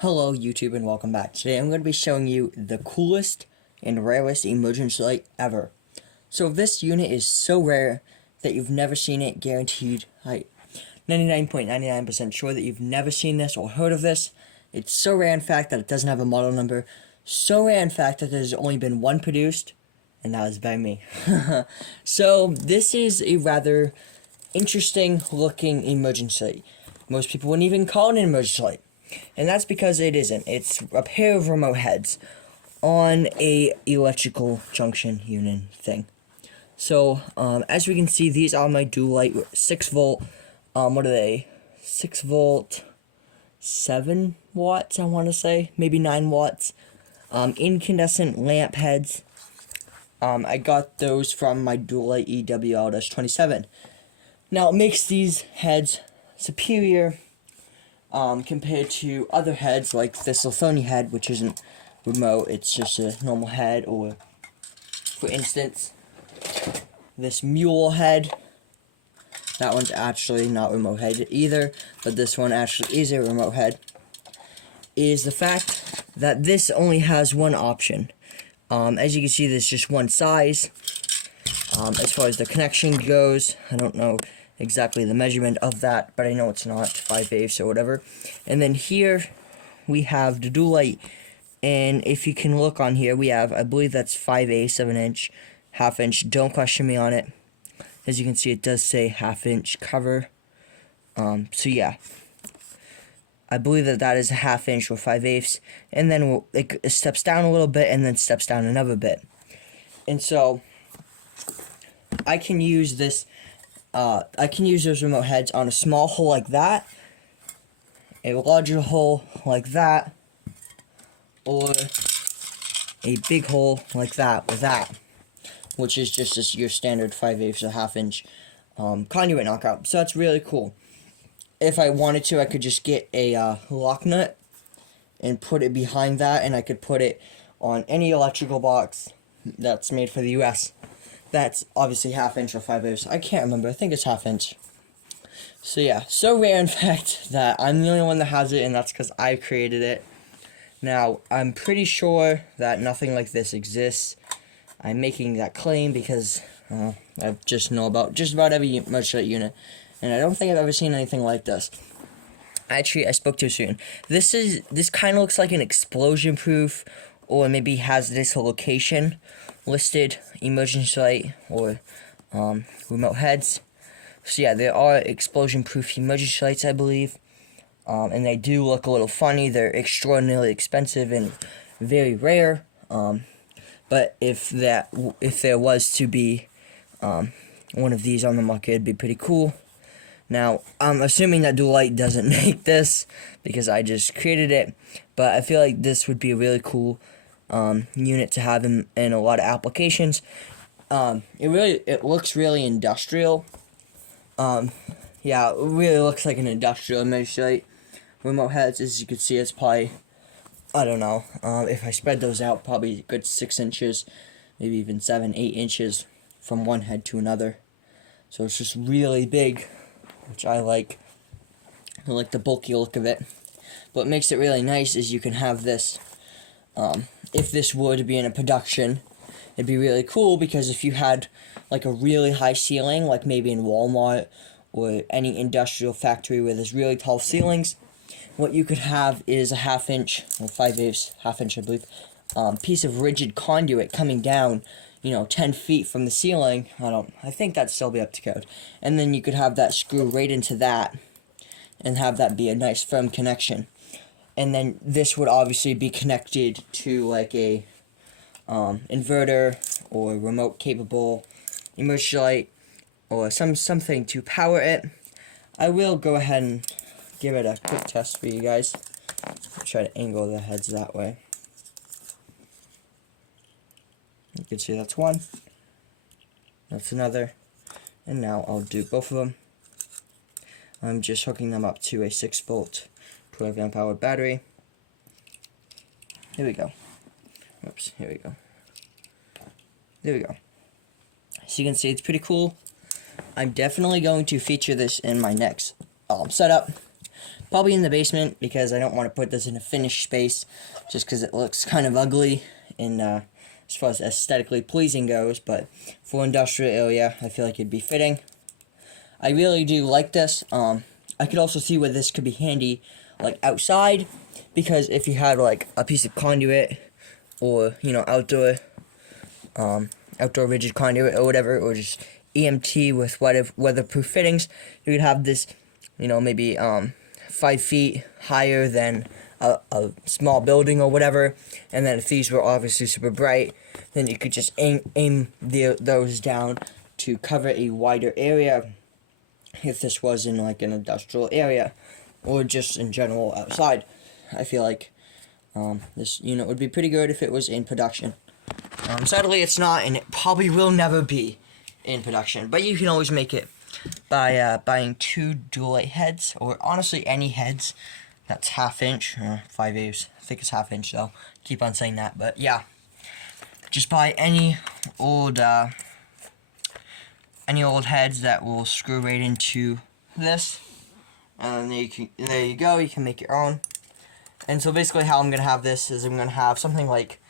Hello YouTube and welcome back. Today I'm going to be showing you the coolest and rarest emergency light ever. So this unit is so rare that you've never seen it, guaranteed. 99.99% sure that you've never seen this or heard of this. It's so rare in fact that it doesn't have a model number. So rare in fact that there's only been one produced, and that was by me. So this is a rather interesting looking emergency light. Most people wouldn't even call it an emergency light. And that's because it isn't. It's a pair of remote heads on a electrical junction unit thing. So, as we can see, these are my dual light 6 volt, what are they? 6 volt, 7 watts, I want to say. Maybe 9 watts. Incandescent lamp heads. I got those from my dual light EWL-27. Now, it makes these heads superior compared to other heads like this Lithonia head, which isn't remote, it's just a normal head, or for instance, this mule head. That one's actually not remote head either, but this one actually is a remote head. Is the fact that this only has one option. As you can see, there's just one size. As far as the connection goes, I don't know exactly the measurement of that, but I know it's not 5/8 or whatever. And then here we have the dual light, and if you can look on here, we have, I believe that's 5/8 of an inch, ½ inch. Don't question me on it. As you can see, it does say ½ inch cover. So yeah, I believe that is a ½ inch or 5/8, and then it steps down a little bit and then steps down another bit. And so I can use this. I can use those remote heads on a small hole like that, a larger hole like that, or a big hole like that with that, which is just your standard 5/8 or ½ inch conduit knockout. So that's really cool. If I wanted to, I could just get a lock nut and put it behind that, and I could put it on any electrical box that's made for the US. That's obviously ½ inch or 5/8. I can't remember. I think it's ½ inch. So yeah, so rare in fact that I'm the only one that has it, and that's because I created it. Now, I'm pretty sure that nothing like this exists. I'm making that claim because I just know about just about every emergency light unit, and I don't think I've ever seen anything like this. Actually, I spoke too soon. This kind of looks like an explosion-proof, or maybe hazardous location listed emergency light or remote heads. So yeah, there are explosion-proof emergency lights, I believe, and they do look a little funny. They're extraordinarily expensive and very rare. But if there was to be one of these on the market, it'd be pretty cool. Now, I'm assuming that dual light doesn't make this because I just created it, but I feel like this would be a really cool unit to have in a lot of applications. It looks really industrial. Yeah, it really looks like an industrial emergency light. Remote heads, as you can see, it's probably, I don't know, if I spread those out, probably a good 6 inches, maybe even 7, 8 inches from one head to another. So it's just really big, which I like. I like the bulky look of it. What makes it really nice is you can have this, if this were to be in a production, it'd be really cool, because if you had like a really high ceiling, like maybe in Walmart or any industrial factory where there's really tall ceilings, what you could have is a ½ inch, or 5/8, ½ inch I believe, piece of rigid conduit coming down, 10 feet from the ceiling. I think that'd still be up to code. And then you could have that screw right into that and have that be a nice firm connection. And then this would obviously be connected to like a inverter or remote capable emergency light or something to power it. I will go ahead and give it a quick test for you guys. I'll try to angle the heads that way. You can see that's one. That's another. And now I'll do both of them. I'm just hooking them up to a 6 volt 12 amp hour battery. Here we go. Oops, here we go. There we go. So you can see it's pretty cool. I'm definitely going to feature this in my next setup. Probably in the basement, because I don't want to put this in a finished space, just because it looks kind of ugly in as far as aesthetically pleasing goes. But for industrial area, I feel like it'd be fitting. I really do like this. I could also see where this could be handy, like outside, because if you had like a piece of conduit, or outdoor rigid conduit or whatever, or just EMT with weatherproof fittings, you could have this, maybe 5 feet higher than a small building or whatever. And then if these were obviously super bright, then you could just aim those down to cover a wider area if this was in like an industrial area or just in general outside. I feel like this unit would be pretty good if it was in production. Sadly it's not, and it probably will never be in production, but you can always make it by buying 2 dual light heads, or honestly any heads that's 1/2 inch or 5/8. I think it's 1/2 inch though. Keep on saying that, but yeah, just buy any old heads that will screw right into this, and there you go. You can make your own. And so basically how I'm gonna have this is I'm gonna have something like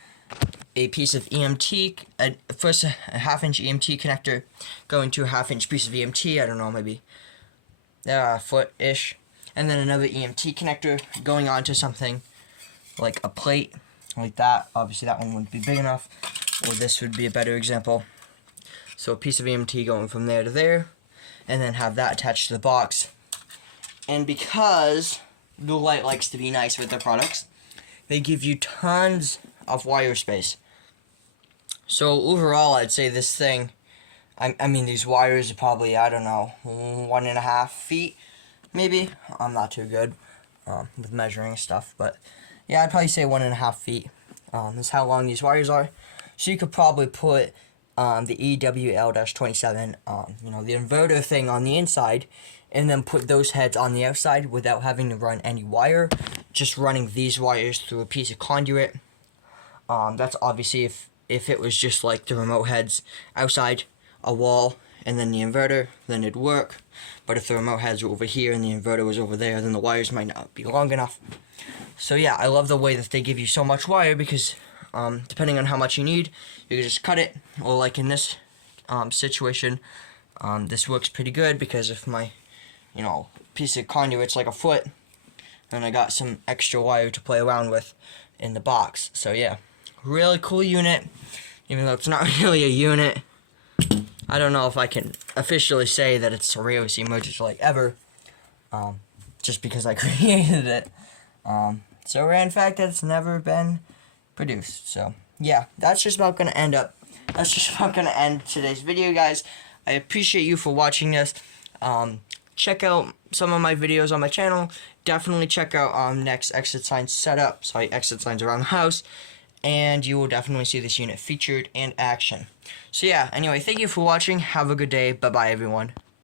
a piece of EMT, first a 1/2 inch EMT connector going to a 1/2 inch piece of EMT, I don't know, maybe a foot-ish, and then another EMT connector going onto something like a plate, like that. Obviously that one wouldn't be big enough, or this would be a better example. So a piece of EMT going from there to there, and then have that attached to the box. And because Blue Light likes to be nice with their products, they give you tons of wire space. So overall, I'd say this thing, I mean these wires are probably, I don't know, 1.5 feet, maybe. I'm not too good with measuring stuff, but yeah, I'd probably say 1.5 feet is how long these wires are. So you could probably put the EWL-27, the inverter thing on the inside, and then put those heads on the outside without having to run any wire, just running these wires through a piece of conduit. That's obviously if it was just like the remote heads outside a wall and then the inverter, then it'd work. But if the remote heads were over here and the inverter was over there, then the wires might not be long enough. So yeah, I love the way that they give you so much wire, because depending on how much you need, you can just cut it. Or like in this situation, this works pretty good, because if my piece of conduit's like a foot, and I got some extra wire to play around with in the box. So yeah, really cool unit, even though it's not really a unit. I don't know if I can officially say that it's the rarest emergency light ever, just because I created it. So rare in fact that it's never been produced. So yeah, that's just about gonna end today's video, guys. I appreciate you for watching this. Check out some of my videos on my channel. Definitely check out next exit sign setup, exit signs around the house, and you will definitely see this unit featured in action. So yeah, anyway, thank you for watching. Have a good day. Bye bye, everyone.